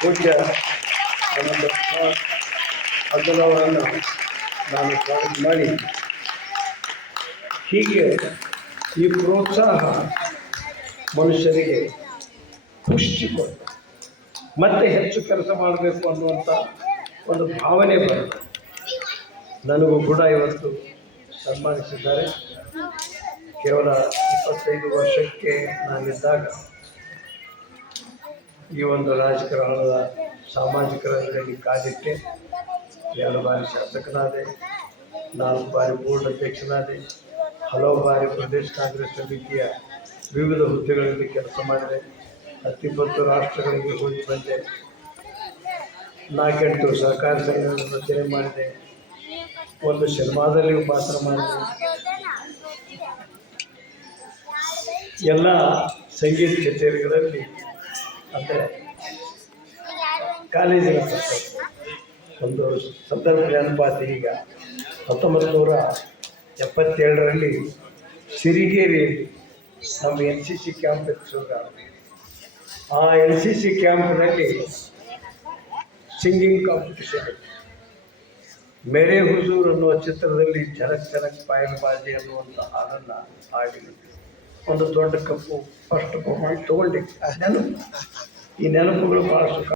ಪೂಜ್ಯ ಅಬ್ದುಲ್ಲವರನ್ನು ನಾನು ಸ್ವಾಗತ ಮಾಡಿ. ಹೀಗೆ ಈ ಪ್ರೋತ್ಸಾಹ ಮನುಷ್ಯರಿಗೆ ಪುಷ್ಟಿ ಕೊಟ್ಟು ಮತ್ತೆ ಹೆಚ್ಚು ಕೆಲಸ ಮಾಡಬೇಕು ಅನ್ನುವಂಥ ಒಂದು ಭಾವನೆ ಬರುತ್ತೆ ನನಗೂ ಕೂಡ ಇವತ್ತು ಸನ್ಮಾನಿಸಿದ್ದಾರೆ. ಕೇವಲ ಇಪ್ಪತ್ತೈದು ವರ್ಷಕ್ಕೆ ನಾನಿದ್ದಾಗ ಈ ಒಂದು ರಾಜಕಾರಣದ ಸಾಮಾಜಿಕ ರಂಗದಲ್ಲಿ ಕಾದಿಟ್ಟೆ. ಎರಡು ಬಾರಿ ಶಾಸಕನಾದೆ, ನಾಲ್ಕು ಬಾರಿ ಬೋರ್ಡ್ ಅಧ್ಯಕ್ಷನಾದೆ, ಹಲವು ಬಾರಿ ಪ್ರದೇಶ ಕಾಂಗ್ರೆಸ್ ಸಮಿತಿಯ ವಿವಿಧ ಹುದ್ದೆಗಳಲ್ಲಿ ಕೆಲಸ ಮಾಡಿದೆ. ಹತ್ತಿಪ್ಪತ್ತು ರಾಷ್ಟ್ರಗಳಿಗೆ ಹೋಗಿ ಬಂದೆ. ನಾಲ್ಕೆಂಟು ಸಹಕಾರಿ ಸಂಘಗಳನ್ನು ರಚನೆ ಮಾಡಿದೆ. ಒಂದು ಸಿನಿಮಾದಲ್ಲಿ ಪಾತ್ರ ಮಾಡಿದೆ. ಎಲ್ಲ ಸಂಗೀತ ಕಚೇರಿಗಳಲ್ಲಿ ಅಂದರೆ ಕಾಲೇಜಿನ. ಒಂದು ಸಂದರ್ಭ ನೆನಪಾತಿ ಈಗ. ಹತ್ತೊಂಬತ್ತು ನೂರ ಎಪ್ಪತ್ತೇಳರಲ್ಲಿ ಸಿರಿಗೇರಿಯಲ್ಲಿ ನಮ್ಮ ಎನ್ ಸಿ ಸಿ ಕ್ಯಾಂಪ್ ಇತ್ತು ಆ ಎನ್ ಸಿ ಸಿ ಕ್ಯಾಂಪ್ನಲ್ಲಿ ಸಿಂಗಿಂಗ್ ಕಾಂಪಿಟೇಷನ್ ಮೇರೆ ಹುಜೂರ್ ಅನ್ನುವ ಚಿತ್ರದಲ್ಲಿ ಜನಕ್ ಜನಕ್ ಪಾಯಲ್ ಬಾಜಿ ಅನ್ನುವಂಥ ಹಾಡನ್ನು ಹಾಡಿ ಒಂದು ದೊಡ್ಡ ಕಪ್ಪು ಫಸ್ಟ್ ಬಹುಮಾನ ತೊಗೊಂಡೆ. ನೆನಪು ಈ ನೆನಪುಗಳು ಭಾಳ ಸುಖ